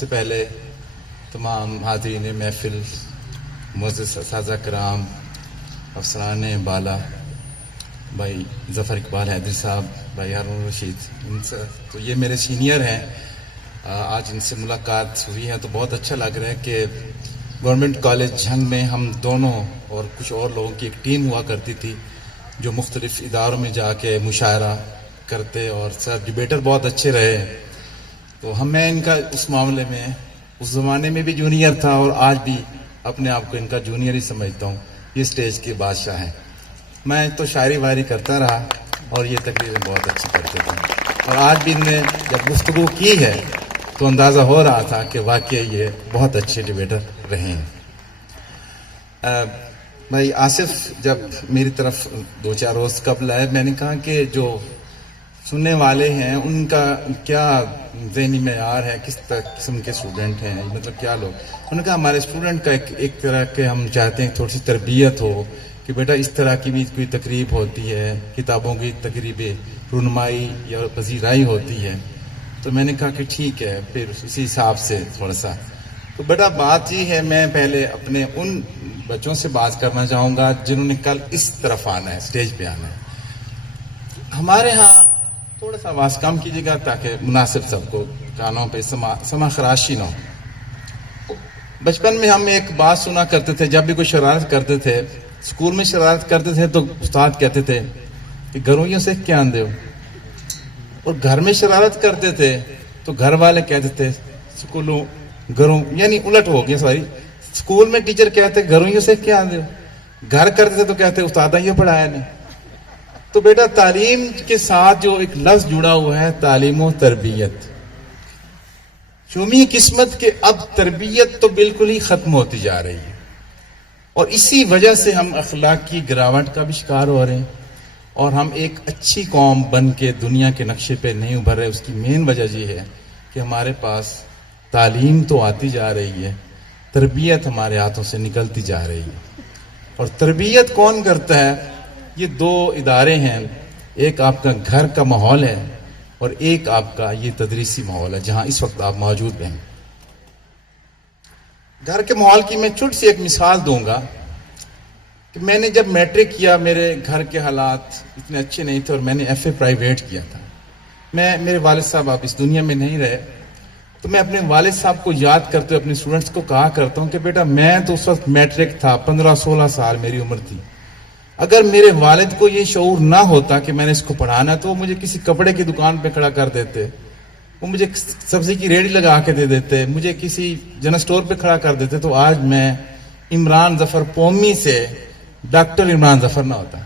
سے پہلے تمام حاضرین محفل، معزز اساتذہ کرام، افسران بالا، بھائی ظفر اقبال حیدری صاحب، بھائی ہارون رشید، ان سے تو یہ میرے سینئر ہیں، آج ان سے ملاقات ہوئی ہے تو بہت اچھا لگ رہا ہے کہ گورنمنٹ کالج جھنگ میں ہم دونوں اور کچھ اور لوگوں کی ایک ٹیم ہوا کرتی تھی جو مختلف اداروں میں جا کے مشاعرہ کرتے، اور سر ڈیبیٹر بہت اچھے رہے. تو میں ان کا اس معاملے میں اس زمانے میں بھی جونیئر تھا اور آج بھی اپنے آپ کو ان کا جونیئر ہی سمجھتا ہوں. یہ سٹیج کے بادشاہ ہیں. میں تو شاعری وائری کرتا رہا اور یہ تقریریں بہت اچھی کرتے تھے، اور آج بھی ان نے جب گفتگو کی ہے تو اندازہ ہو رہا تھا کہ واقعی یہ بہت اچھے ڈیبیٹر رہے ہیں. بھائی آصف جب میری طرف 2-4 روز قبل آئے، میں نے کہا کہ جو سننے والے ہیں ان کا کیا ذہنی معیار ہے، کس قسم کے اسٹوڈنٹ ہیں، مطلب کیا لوگ. انہوں نے کہا ہمارے اسٹوڈنٹ کا ایک طرح کے ہم چاہتے ہیں تھوڑی سی تربیت ہو کہ بیٹا اس طرح کی بھی کوئی تقریب ہوتی ہے، کتابوں کی تقریب رونمائی یا پذیرائی ہوتی ہے. تو میں نے کہا کہ ٹھیک ہے، پھر اسی حساب سے تھوڑا سا. تو بیٹا بات یہ ہے، میں پہلے اپنے ان بچوں سے بات کرنا چاہوں گا جنہوں نے کل اس طرف آنا ہے، اسٹیج پہ آنا ہے. ہمارے ہاں تھوڑا سا آواز کم کیجیے گا تاکہ مناسب سب کو کانوں پہ سما خراشی نہ ہو. بچپن میں ہم ایک بات سنا کرتے تھے، جب بھی کوئی شرارت کرتے تھے، اسکول میں شرارت کرتے تھے تو استاد کہتے تھے کہ گھرویوں سے کیا آندے ہو، اور گھر میں شرارت کرتے تھے تو گھر والے کہتے تھے اسکولوں گھروں، یعنی الٹ ہو گیا ساری. اسکول میں ٹیچر کہتے گھرویوں سے کیا آندے ہو، گھر کرتے تھے تو کہتے استاد یہ پڑھایا نہیں. تو بیٹا تعلیم کے ساتھ جو ایک لفظ جڑا ہوا ہے تعلیم و تربیت، شومی قسمت کے اب تربیت تو بالکل ہی ختم ہوتی جا رہی ہے، اور اسی وجہ سے ہم اخلاقی گراوٹ کا بھی شکار ہو رہے ہیں، اور ہم ایک اچھی قوم بن کے دنیا کے نقشے پہ نہیں ابھر رہے. اس کی مین وجہ یہ ہے کہ ہمارے پاس تعلیم تو آتی جا رہی ہے، تربیت ہمارے ہاتھوں سے نکلتی جا رہی ہے. اور تربیت کون کرتا ہے؟ یہ 2 ادارے ہیں، ایک آپ کا گھر کا ماحول ہے اور ایک آپ کا یہ تدریسی ماحول ہے جہاں اس وقت آپ موجود ہیں. گھر کے ماحول کی میں چھوٹی سی ایک مثال دوں گا کہ میں نے جب میٹرک کیا، میرے گھر کے حالات اتنے اچھے نہیں تھے اور میں نے ایف اے پرائیویٹ کیا تھا. میرے والد صاحب اب اس دنیا میں نہیں رہے، تو میں اپنے والد صاحب کو یاد کرتے ہوئے اپنے اسٹوڈنٹس کو کہا کرتا ہوں کہ بیٹا میں تو اس وقت میٹرک تھا، 15-16 سال میری عمر تھی. اگر میرے والد کو یہ شعور نہ ہوتا کہ میں نے اس کو پڑھانا تو وہ مجھے کسی کپڑے کی دکان پہ کھڑا کر دیتے، وہ مجھے سبزی کی ریڑھی لگا کے دے دیتے، مجھے کسی جنرل اسٹور پہ کھڑا کر دیتے، تو آج میں عمران ظفر پومی سے ڈاکٹر عمران ظفر نہ ہوتا.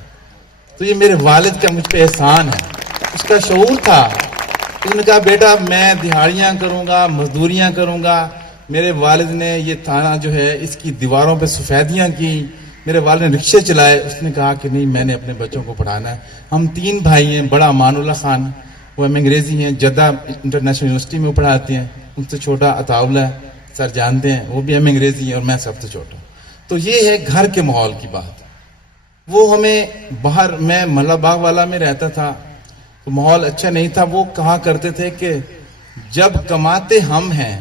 تو یہ میرے والد کا مجھ پہ احسان ہے. اس کا شعور تھا. انہوں نے کہا بیٹا میں دہاڑیاں کروں گا، مزدوریاں کروں گا. میرے والد نے یہ تھانہ جو ہے اس کی دیواروں پہ سفیدیاں کی، میرے والد نے رکشے چلائے. اس نے کہا کہ نہیں میں نے اپنے بچوں کو پڑھانا ہے. ہم 3 بھائی ہیں، بڑا امان اللہ خان وہ انگریزی ہیں، جدہ انٹرنیشنل یونیورسٹی میں پڑھاتے ہیں. ان سے چھوٹا عطا اللہ سر جانتے ہیں، وہ بھی انگریزی ہیں، اور میں سب سے چھوٹا. تو یہ ہے گھر کے ماحول کی بات. وہ ہمیں باہر، میں ملہ باغ والا میں رہتا تھا تو ماحول اچھا نہیں تھا. وہ کہا کرتے تھے کہ جب کماتے ہم ہیں،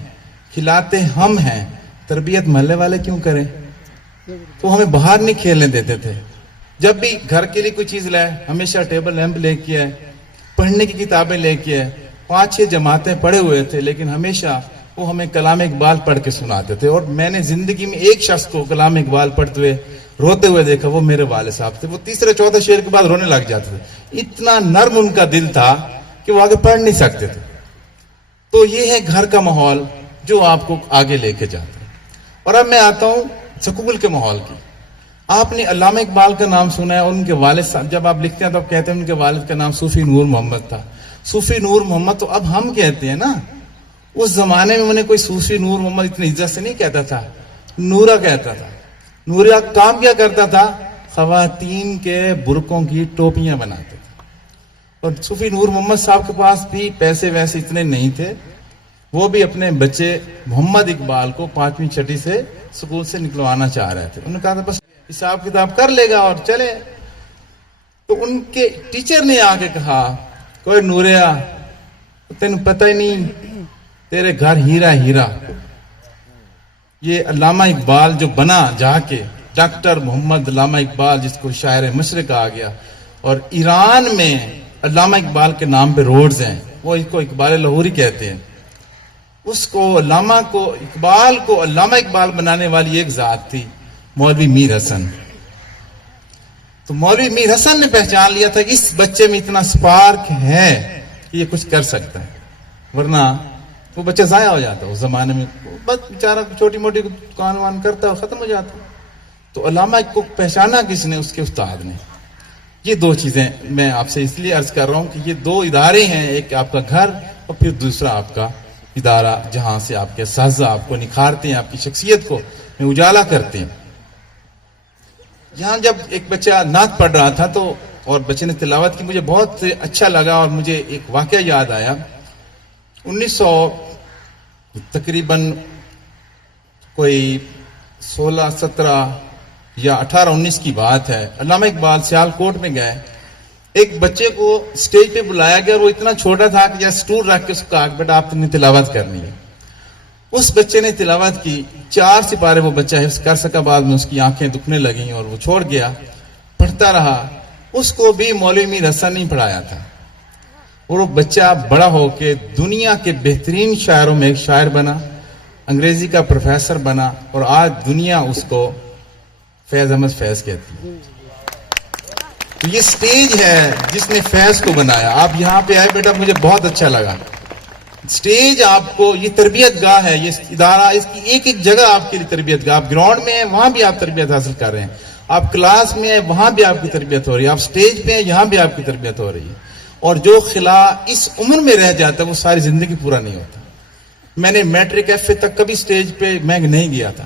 کھلاتے ہم ہیں، تربیت محلے والے کیوں کریں. تو ہمیں باہر نہیں کھیلنے دیتے تھے. جب بھی گھر کے لیے کوئی چیز لائے ہمیشہ ٹیبل لیمپ لے کے آئے، پڑھنے کی کتابیں لے کے آئے. 5-6 جماعتیں پڑھے ہوئے تھے لیکن ہمیشہ وہ ہمیں کلام اقبال پڑھ کے سناتے تھے. اور میں نے زندگی میں ایک شخص کو کلام اقبال پڑھتے ہوئے روتے ہوئے دیکھا، وہ میرے والد صاحب تھے. وہ 3-4 شعر کے بعد رونے لگ جاتے تھے. اتنا نرم ان کا دل تھا کہ وہ آگے پڑھ نہیں سکتے تھے. تو یہ ہے گھر کا ماحول جو آپ کو آگے لے کے جاتا ہے. اور اب میں آتا ہوں سکول کے ماحول کی. آپ نے علامہ اقبال کا نام سنا ہے، اور ان کے والد صاحب جب آپ لکھتے ہیں تو آپ کہتے ہیں ان کے والد کا نام صوفی نور محمد تھا. صوفی نور محمد تو اب ہم کہتے ہیں نا، اس زمانے میں انہیں کوئی صوفی نور محمد اتنی عزت سے نہیں کہتا تھا، نورا کہتا تھا. نورا کام کیا کرتا تھا؟ خواتین کے برقعوں کی ٹوپیاں بناتے تھے. اور صوفی نور محمد صاحب کے پاس بھی پیسے ویسے اتنے نہیں تھے. وہ بھی اپنے بچے محمد اقبال کو 5ویں 6ٹھی سے سکول سے نکلوانا چاہ رہے تھے. انہوں نے کہا تھا بس حساب کتاب کر لے گا اور چلے. تو ان کے ٹیچر نے آ کے کہا کوئی نوریا تینوں پتہ ہی نہیں تیرے گھر ہیرا ہیرا. یہ علامہ اقبال جو بنا جا کے، ڈاکٹر محمد علامہ اقبال جس کو شاعر مشرق کہا گیا، اور ایران میں علامہ اقبال کے نام پہ روڈز ہیں، وہ اس کو اقبال لاہوری کہتے ہیں. اس کو اقبال کو علامہ اقبال بنانے والی ایک ذات تھی، مولوی میر حسن. تو مولوی میر حسن نے پہچان لیا تھا کہ اس بچے میں اتنا سپارک ہے کہ یہ کچھ کر سکتا ہے، ورنہ وہ بچہ ضائع ہو جاتا اس زمانے میں، بس بیچارہ چھوٹی موٹی دکان وان کرتا اور ختم ہو جاتا. تو علامہ کو پہچانا کس نے؟ اس کے استاد نے. یہ دو چیزیں میں آپ سے اس لیے عرض کر رہا ہوں کہ یہ دو ادارے ہیں، ایک آپ کا گھر اور پھر دوسرا آپ کا ادارہ جہاں سے آپ کے اساتذہ آپ کو نکھارتے ہیں، آپ کی شخصیت کو میں اجالا کرتے ہیں. یہاں جب ایک بچہ نعت پڑھ رہا تھا تو اور بچے نے تلاوت کی، مجھے بہت اچھا لگا اور مجھے ایک واقعہ یاد آیا. 1900 تقریباً کوئی 16 17 یا 18 19 کی بات ہے. علامہ اقبال سیال کوٹ میں گئے، ایک بچے کو سٹیج پہ بلایا گیا اور وہ اتنا چھوٹا تھا کہ جیسے سٹول رکھ کے اس کو کہا کہ بیٹا آپ نے تلاوت کرنی ہے. اس بچے نے تلاوت کی، 4 سپارے وہ بچہ حفظ کر سکا. بعد میں اس کی آنکھیں دکھنے لگیں اور وہ چھوڑ گیا، پڑھتا رہا. اس کو بھی مولوی میر حسن نے پڑھایا تھا اور وہ بچہ بڑا ہو کے دنیا کے بہترین شاعروں میں ایک شاعر بنا، انگریزی کا پروفیسر بنا، اور آج دنیا اس کو فیض احمد فیض کہتی ہے. تو یہ سٹیج ہے جس نے فیض کو بنایا. آپ یہاں پہ آئے بیٹا، مجھے بہت اچھا لگا. سٹیج آپ کو، یہ تربیت گاہ ہے، یہ ادارہ، اس کی ایک ایک جگہ آپ کے لیے تربیت گاہ. آپ گراؤنڈ میں ہیں، وہاں بھی آپ تربیت حاصل کر رہے ہیں. آپ کلاس میں ہیں، وہاں بھی آپ کی تربیت ہو رہی ہے. آپ سٹیج پہ ہیں، یہاں بھی آپ کی تربیت ہو رہی ہے. اور جو خلا اس عمر میں رہ جاتا ہے وہ ساری زندگی پورا نہیں ہوتا. میں نے میٹرک ایف اے تک کبھی سٹیج پہ میں نہیں گیا تھا،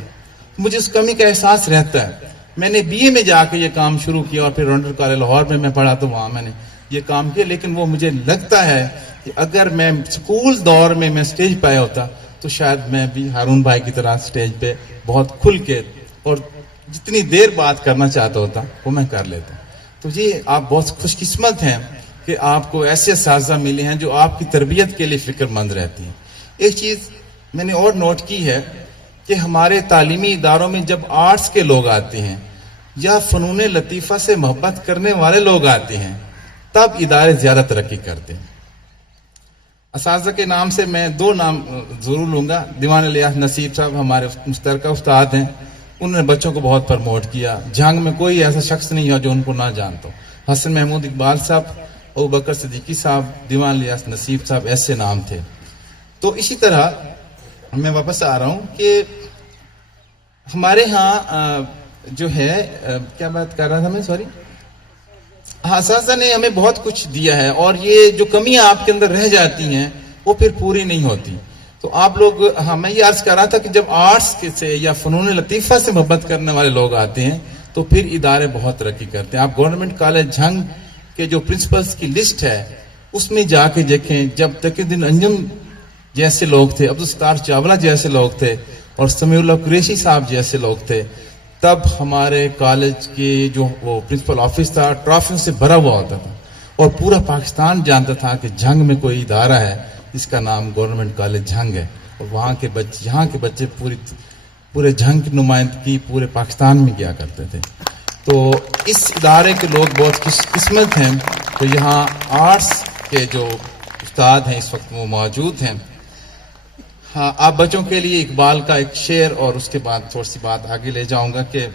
مجھے اس کمی کا احساس رہتا ہے. میں نے بی اے میں جا کے یہ کام شروع کیا اور پھر رونڈر کالج لاہور میں پڑھا تو وہاں میں نے یہ کام کیا. لیکن وہ مجھے لگتا ہے کہ اگر میں سکول دور میں سٹیج پہ آیا ہوتا تو شاید میں بھی ہارون بھائی کی طرح سٹیج پہ بہت کھل کے اور جتنی دیر بات کرنا چاہتا ہوتا وہ میں کر لیتا. تو جی آپ بہت خوش قسمت ہیں کہ آپ کو ایسے اساتذہ ملے ہیں جو آپ کی تربیت کے لیے فکر مند رہتی ہیں. ایک چیز میں نے اور نوٹ کی ہے کہ ہمارے تعلیمی اداروں میں جب آرٹس کے لوگ آتے ہیں یا فنون لطیفہ سے محبت کرنے والے لوگ آتے ہیں تب ادارے زیادہ ترقی کرتے ہیں. اساتذہ کے نام سے میں 2 نام ضرور لوں گا. دیوان الیاس نصیب صاحب ہمارے مشترکہ استاد ہیں، انہوں نے بچوں کو بہت پرموٹ کیا. جھنگ میں کوئی ایسا شخص نہیں ہوا جو ان کو نہ جانتا. حسن محمود اقبال صاحب، ابوبکر صدیقی صاحب، دیوان الیاس نصیب صاحب، ایسے نام تھے. تو اسی طرح میں واپس آ رہا ہوں کہ ہمارے ہاں جو ہے کیا بات کر رہا تھا میں، سوری، اساتذہ نے ہمیں بہت کچھ دیا ہے اور یہ جو کمیاں آپ کے اندر رہ جاتی ہیں وہ پھر پوری نہیں ہوتی. تو آپ لوگ، میں یہ عرض کر رہا تھا کہ جب آرٹس سے یا فنون لطیفہ سے محبت کرنے والے لوگ آتے ہیں تو پھر ادارے بہت ترقی کرتے ہیں. آپ گورنمنٹ کالج جھنگ کے جو پرنسپلز کی لسٹ ہے اس میں جا کے دیکھیں، جب تقی الدین انجم جیسے لوگ تھے، عبدالستار چاولہ جیسے لوگ تھے اور سمیع اللہ قریشی صاحب جیسے لوگ تھے، تب ہمارے کالج کے جو وہ پرنسپل آفس تھا ٹرافیوں سے بھرا ہوا ہوتا تھا اور پورا پاکستان جانتا تھا کہ جھنگ میں کوئی ادارہ ہے جس کا نام گورنمنٹ کالج جھنگ ہے. اور وہاں کے بچے، یہاں کے بچے پورے جھنگ کی نمائندگی پورے پاکستان میں کیا کرتے تھے. تو اس ادارے کے لوگ بہت خوش قسمت ہیں. تو یہاں آرٹس کے جو استاد ہیں اس وقت وہ موجود ہیں. ہاں، آپ بچوں کے لیے اقبال کا ایک شعر اور اس کے بعد تھوڑی سی بات آگے لے جاؤں گا کہ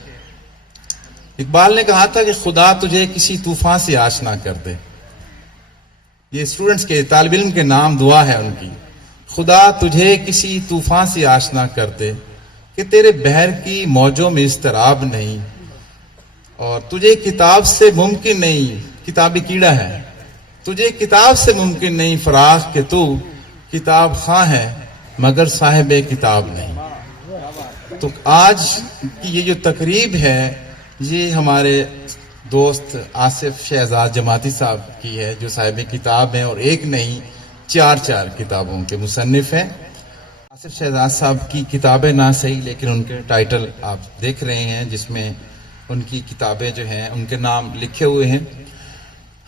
اقبال نے کہا تھا کہ خدا تجھے کسی طوفان سے آشنا کر دے. یہ اسٹوڈنٹس کے، طالب علم کے نام دعا ہے ان کی. خدا تجھے کسی طوفان سے آشنا کر دے کہ تیرے بحر کی موجوں میں اضطراب نہیں، اور تجھے کتاب سے ممکن نہیں، کتابی کیڑا ہے، تجھے کتاب سے ممکن نہیں فراق کہ تو کتاب خواں ہے مگر صاحب کتاب نہیں. تو آج کی یہ جو تقریب ہے یہ ہمارے دوست آصف شہزاد جماعتی صاحب کی ہے جو صاحب کتاب ہیں اور ایک نہیں 4 کتابوں کے مصنف ہیں. آصف شہزاد صاحب کی کتابیں نہ صحیح لیکن ان کے ٹائٹل آپ دیکھ رہے ہیں جس میں ان کی کتابیں جو ہیں ان کے نام لکھے ہوئے ہیں.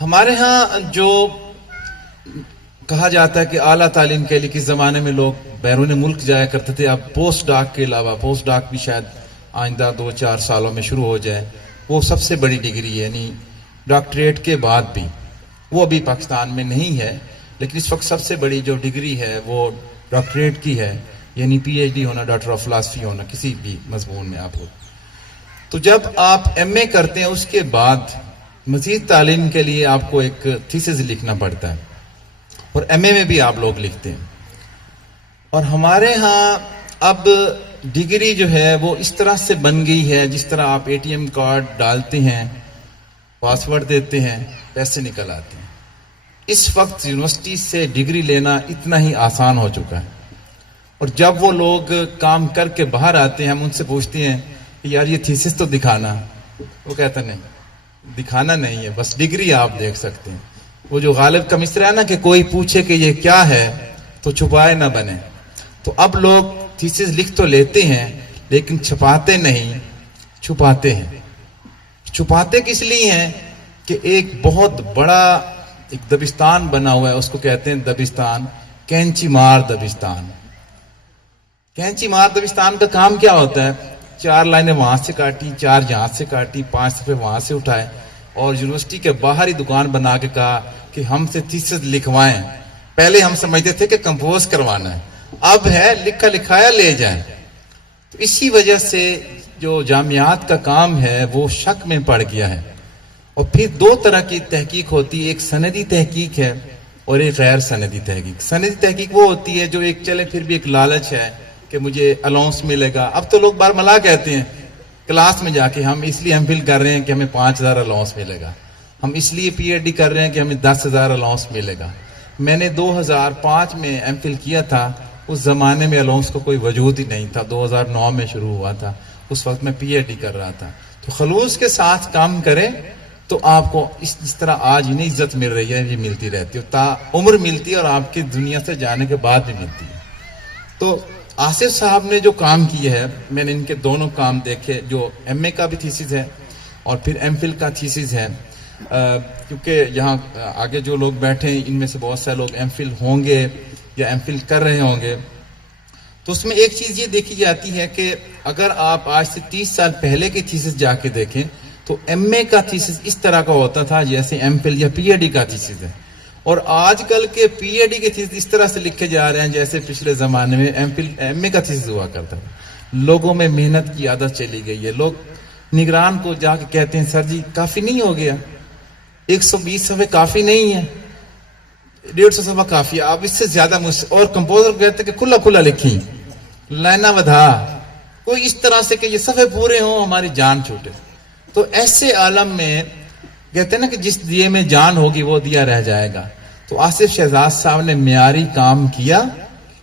ہمارے ہاں جو کہا جاتا ہے کہ اعلیٰ تعلیم کے لیے کس زمانے میں لوگ بیرون ملک جایا کرتے تھے، اب پوسٹ ڈاک کے علاوہ پوسٹ ڈاک بھی شاید آئندہ 2-4 سالوں میں شروع ہو جائے، وہ سب سے بڑی ڈگری ہے، یعنی ڈاکٹریٹ کے بعد بھی وہ ابھی پاکستان میں نہیں ہے، لیکن اس وقت سب سے بڑی جو ڈگری ہے وہ ڈاکٹریٹ کی ہے، یعنی پی ایچ ڈی ہونا، ڈاکٹر آف فلاسفی ہونا کسی بھی مضمون میں آپ ہو۔ تو جب آپ ایم اے کرتے ہیں اس کے بعد مزید تعلیم کے لیے آپ کو ایک تھیسس لکھنا پڑتا ہے، اور ایم اے میں بھی آپ لوگ لکھتے ہیں۔ اور ہمارے ہاں اب ڈگری جو ہے وہ اس طرح سے بن گئی ہے، جس طرح آپ اے ٹی ایم کارڈ ڈالتے ہیں، پاسورڈ دیتے ہیں، پیسے نکل آتے ہیں۔ اس وقت یونیورسٹی سے ڈگری لینا اتنا ہی آسان ہو چکا ہے، اور جب وہ لوگ کام کر کے باہر آتے ہیں ہم ان سے پوچھتے ہیں کہ یار یہ تھیسس تو دکھانا، وہ کہتا نہیں دکھانا نہیں ہے، بس ڈگری آپ دیکھ سکتے ہیں۔ وہ جو غالب کا مصرع ہے نا کہ کوئی پوچھے کہ یہ کیا ہے تو چھپائے نہ بنے، تو اب لوگ تھیسس لکھ تو لیتے ہیں لیکن چھپاتے نہیں، چھپاتے ہیں۔ چھپاتے کس لیے ہیں کہ ایک بہت بڑا ایک دبستان بنا ہوا ہے، اس کو کہتے ہیں دبستان، کینچی مار دبستان۔ کینچی مار دبستان کا کام کیا ہوتا ہے؟ 4 لائنیں وہاں سے کاٹی، 4 یہاں سے کاٹی، 5 صفحے وہاں سے اٹھائے، اور یونیورسٹی کے باہر ہی دکان بنا کے کہا کہ ہم سے تھیسس لکھوائیں۔ پہلے ہم سمجھتے تھے کہ کمپوز کروانا ہے، اب ہے لکھا لکھایا لے جائیں۔ تو اسی وجہ سے جو جامعات کا کام ہے وہ شک میں پڑ گیا ہے۔ اور پھر 2 طرح کی تحقیق ہوتی ہے، ایک سندی تحقیق ہے اور ایک غیر سندی تحقیق۔ سندی تحقیق وہ ہوتی ہے جو ایک چلے پھر بھی ایک لالچ ہے کہ مجھے الاؤنس ملے گا۔ اب تو لوگ بارملا کہتے ہیں کلاس میں جا کے ہم اس لیے ایم فل کر رہے ہیں کہ ہمیں 5000 الاؤنس ملے گا، ہم اس لیے پی ایچ ڈی کر رہے ہیں کہ ہمیں 10,000 الاؤنس ملے گا۔ میں نے 2005 میں ایم فل کیا تھا، اس زمانے میں الاؤنس کو کوئی وجود ہی نہیں تھا، 2009 میں شروع ہوا تھا، اس وقت میں پی ایچ ڈی کر رہا تھا۔ تو خلوص کے ساتھ کام کریں تو آپ کو اس طرح آج انہیں عزت مل رہی ہے، یہ ملتی رہتی ہے، تا عمر ملتی ہے، اور آپ کی دنیا سے جانے کے بعد بھی ملتی ہے۔ تو آصف صاحب نے جو کام کیا ہے، میں نے ان کے دونوں کام دیکھے، جو ایم اے کا بھی تھیسس ہے اور پھر ایم فل کا تھیسس ہے، کیونکہ یہاں آگے جو لوگ بیٹھے ہیں ان میں سے بہت سارے لوگ ایم فل ہوں گے یا ایم فل کر رہے ہوں گے، تو اس میں ایک چیز یہ دیکھی جاتی ہے کہ اگر آپ آج سے 30 سال پہلے کی تھیسس جا کے دیکھیں تو ایم اے کا تھیسس اس طرح کا ہوتا تھا جیسے ایم فل یا پی ایچ ڈی کا تھیسس ہے، اور آج کل کے پی ایچ ڈی کے تھیسس اس طرح سے لکھے جا رہے ہیں جیسے پچھلے زمانے میں ایم اے کا تھیسس ہوا کرتا ہے۔ لوگوں میں محنت کی عادت چلی گئی ہے، لوگ نگران کو جا کے کہتے ہیں سر جی کافی نہیں ہو گیا، 120 صفحے کافی نہیں ہے، 150 صفحہ کافی ہے، آپ اس سے زیادہ اور کمپوزر کو کہتے ہیں کہ کھلا کھلا لکھیں، لائنہ بدھا، کوئی اس طرح سے کہ یہ صفحے پورے ہوں ہماری جان چھوٹے۔ تو ایسے عالم میں کہتے ہیں نا کہ جس دیے میں جان ہوگی وہ دیا رہ جائے گا۔ تو آصف شہزاد صاحب نے معیاری کام کیا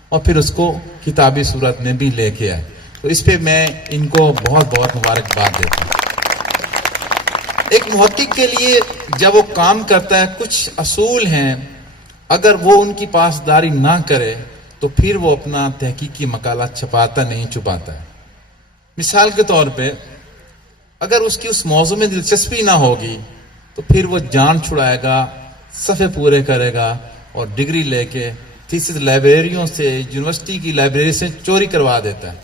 اور پھر اس کو کتابی صورت میں بھی لے کے آئے، تو اس پہ میں ان کو بہت بہت مبارکباد دیتا ہوں۔ ایک محقق کے لیے جب وہ کام کرتا ہے کچھ اصول ہیں، اگر وہ ان کی پاسداری نہ کرے تو پھر وہ اپنا تحقیقی مقالہ چھپاتا نہیں، چھپاتا ہے۔ مثال کے طور پہ اگر اس کی اس موضوع میں دلچسپی نہ ہوگی تو پھر وہ جان چھڑائے گا، صفحے پورے کرے گا اور ڈگری لے کے تھیسس لائبریریوں سے، یونیورسٹی کی لائبریری سے چوری کروا دیتا ہے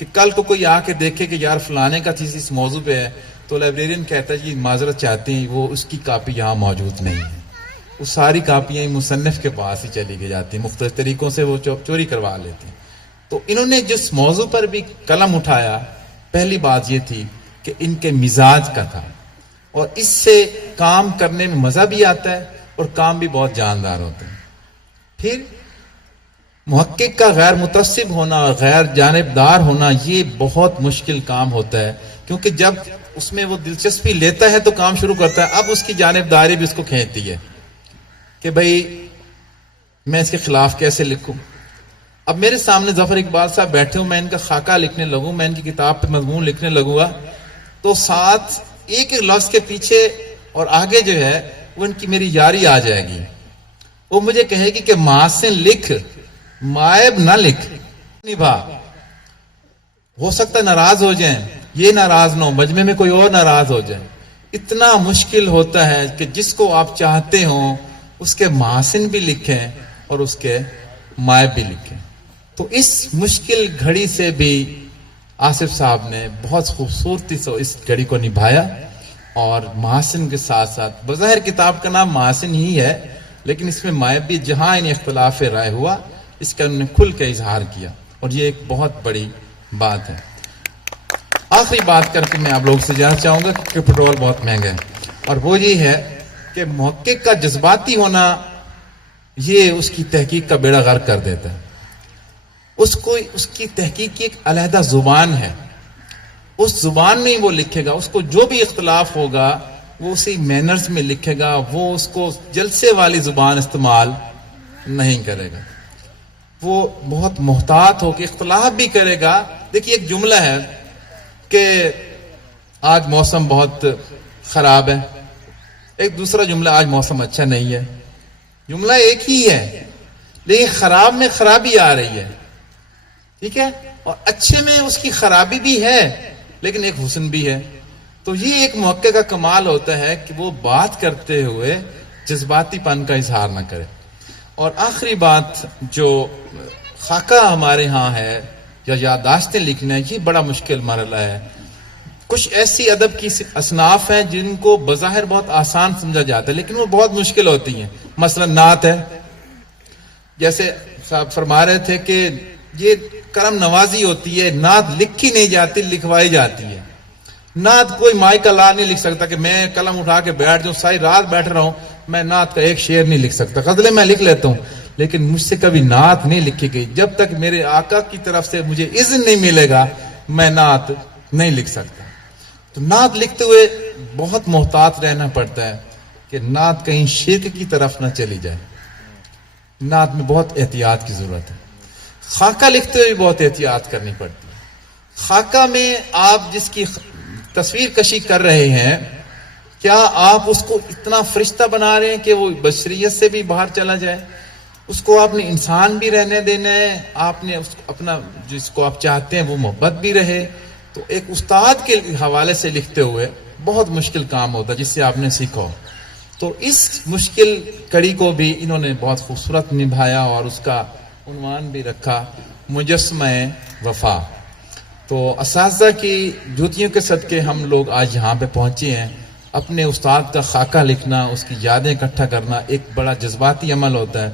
کہ کل کو کوئی آ کے دیکھے کہ یار فلانے کا تھیسس اس موضوع پہ ہے، تو لائبریرین کہتا ہے جی معذرت چاہتے ہیں وہ اس کی کاپی یہاں موجود نہیں ہے، وہ ساری کاپیاں مصنف کے پاس ہی چلی گئی جاتی ہیں، مختلف طریقوں سے وہ چوری کروا لیتے ہیں۔ تو انہوں نے جس موضوع پر بھی قلم اٹھایا، پہلی بات یہ تھی کہ ان کے مزاج کا تھا، اور اس سے کام کرنے میں مزہ بھی آتا ہے اور کام بھی بہت جاندار ہوتا ہے۔ پھر محقق کا غیر متعصب ہونا اور غیر جانبدار ہونا یہ بہت مشکل کام ہوتا ہے، کیونکہ جب اس میں وہ دلچسپی لیتا ہے تو کام شروع کرتا ہے، اب اس کی جانبداری بھی اس کو کھینچتی ہے کہ بھئی میں اس کے خلاف کیسے لکھوں۔ اب میرے سامنے ظفر اقبال صاحب بیٹھے ہوں، میں ان کا خاکہ لکھنے لگوں، میں ان کی کتاب پہ مضمون لکھنے لگوں گا تو ساتھ ایک ایک لفظ کے پیچھے اور آگے جو ہے وہ ان کی میری یاری آ جائے گی، وہ مجھے کہے گی کہ محسن لکھ، مائب نہ لکھ، نبھا، ہو سکتا ہے ناراض ہو جائیں، یہ ناراض نہ ہو، مجمع میں کوئی اور ناراض ہو جائے۔ اتنا مشکل ہوتا ہے کہ جس کو آپ چاہتے ہوں اس کے محاسن بھی لکھیں اور اس کے مائب بھی لکھے. تو اس مشکل گھڑی سے بھی آصف صاحب نے بہت خوبصورتی سے اس گھڑی کو نبھایا, اور محاسن کے ساتھ ساتھ, بظاہر کتاب کا نام محاسن ہی ہے لیکن اس میں مائب بھی جہاں ان اختلاف رائے ہوا اس کا انہوں نے کھل کے اظہار کیا, اور یہ ایک بہت بڑی بات ہے. آخری بات کر کے میں آپ لوگ سے جاننا چاہوں گا کہ پٹرول بہت مہنگا ہے, اور وہ یہ ہے کہ محقق کا جذباتی ہونا یہ اس کی تحقیق کا بیڑا غرق کر دیتا ہے. اس کی تحقیق کی ایک علیحدہ زبان ہے, اس زبان میں ہی وہ لکھے گا. اس کو جو بھی اختلاف ہوگا وہ اسی مینرز میں لکھے گا, وہ اس کو جلسے والی زبان استعمال نہیں کرے گا. وہ بہت محتاط ہو کے اختلاف بھی کرے گا. دیکھیے ایک جملہ ہے کہ آج موسم بہت خراب ہے, ایک دوسرا جملہ آج موسم اچھا نہیں ہے. جملہ ایک ہی ہے لیکن خراب میں خرابی آ رہی ہے, ٹھیک ہے, اور اچھے میں اس کی خرابی بھی ہے لیکن ایک حسن بھی ہے. تو یہ ایک محقق کا کمال ہوتا ہے کہ وہ بات کرتے ہوئے جذباتی پن کا اظہار نہ کرے. اور آخری بات جو خاکہ ہمارے ہاں ہے یا یادداشتیں لکھنا, یہ بڑا مشکل مرحلہ ہے. کچھ ایسی ادب کی اصناف ہیں جن کو بظاہر بہت آسان سمجھا جاتا ہے لیکن وہ بہت مشکل ہوتی ہیں. مثلا نعت ہے, جیسے صاحب فرما رہے تھے کہ یہ کرم نوازی ہوتی ہے, نعت لکھی نہیں جاتی لکھوائی جاتی ہے. نعت کوئی مائی کا لا نہیں لکھ سکتا کہ میں قلم اٹھا کے بیٹھ جاؤں, ساری رات بیٹھ رہا ہوں, میں نعت کا ایک شعر نہیں لکھ سکتا. غزلیں میں لکھ لیتا ہوں لیکن مجھ سے کبھی نعت نہیں لکھی گئی. جب تک میرے آقا کی طرف سے مجھے اذن نہیں ملے گا میں نعت نہیں لکھ سکتا. تو نعت لکھتے ہوئے بہت محتاط رہنا پڑتا ہے کہ نعت کہیں شرک کی طرف نہ چلی جائے. نعت میں بہت احتیاط کی ضرورت ہے. خاکہ لکھتے ہوئے بہت احتیاط کرنی پڑتی ہے. خاکہ میں آپ جس کی تصویر کشی کر رہے ہیں, کیا آپ اس کو اتنا فرشتہ بنا رہے ہیں کہ وہ بشریت سے بھی باہر چلا جائے؟ اس کو آپ نے انسان بھی رہنے دینا ہے, آپ نے اپنا جس کو آپ چاہتے ہیں وہ محبت بھی رہے. تو ایک استاد کے حوالے سے لکھتے ہوئے بہت مشکل کام ہوتا ہے جس سے آپ نے سیکھا ہو. تو اس مشکل کڑی کو بھی انہوں نے بہت خوبصورت نبھایا اور اس کا عنوان بھی رکھا مجسمہ وفا. تو اساتذہ کی جوتیوں کے صدقے ہم لوگ آج یہاں پہ پہنچے ہیں. اپنے استاد کا خاکہ لکھنا, اس کی یادیں اکٹھا کرنا ایک بڑا جذباتی عمل ہوتا ہے.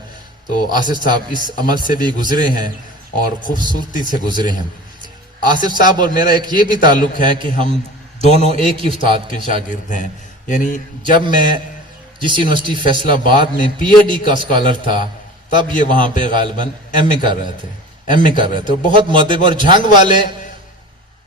تو آصف صاحب اس عمل سے بھی گزرے ہیں اور خوبصورتی سے گزرے ہیں. آصف صاحب اور میرا ایک یہ بھی تعلق ہے کہ ہم دونوں ایک ہی استاد کے شاگرد ہیں. یعنی جب میں جس یونیورسٹی فیصل آباد میں پی ایچ ڈی کا اسکالر تھا تب یہ وہاں پہ غالباً ایم اے کر رہے تھے. بہت مؤدب, اور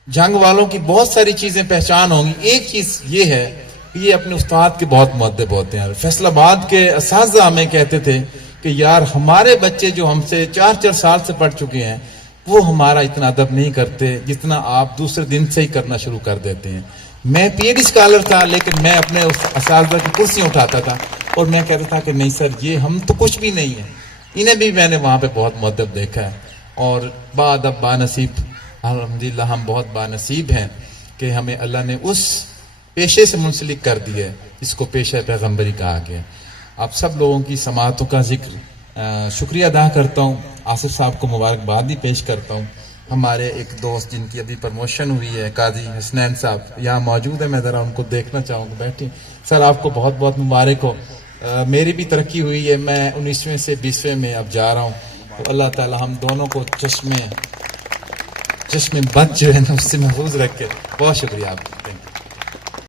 جنگ والوں کی بہت ساری چیزیں پہچان ہوں گی. ایک چیز یہ ہے کہ یہ اپنے استاد کے بہت مؤدب ہوتے ہیں. فیصل آباد کے اساتذہ ہمیں کہتے تھے کہ یار ہمارے بچے جو ہم سے 4 سال سے پڑھ چکے ہیں وہ ہمارا اتنا ادب نہیں کرتے جتنا آپ دوسرے دن سے ہی کرنا شروع کر دیتے ہیں. میں پی ایچ ڈی اسکالر تھا لیکن میں اپنے اساتذہ کی کرسیاں اٹھاتا تھا اور میں کہتا تھا کہ نہیں سر یہ ہم تو کچھ بھی نہیں ہیں. انہیں بھی میں نے وہاں پہ بہت مؤدب دیکھا ہے. اور اب بانصیب, الحمدللہ ہم بہت بانصیب ہیں کہ ہمیں اللہ نے اس پیشے سے منسلک کر دی ہے جس کو پیشہ پیغمبری کہا گیا. آپ سب لوگوں کی سماعتوں کا ذکر شکریہ ادا کرتا ہوں. آصف صاحب کو مبارکباد بھی پیش کرتا ہوں. ہمارے ایک دوست جن کی ابھی پروموشن ہوئی ہے, قاضی حسنین صاحب یہاں موجود ہے, میں ذرا ان کو دیکھنا چاہوں گا. بیٹھیں سر, آپ کو بہت بہت مبارک ہو. میری بھی ترقی ہوئی ہے, میں 19ویں سے 20ویں میں اب جا رہا ہوں. تو اللہ تعالی ہم دونوں کو چشم بد جو ہے نا اس سے محفوظ رکھ کے. بہت شکریہ آپ.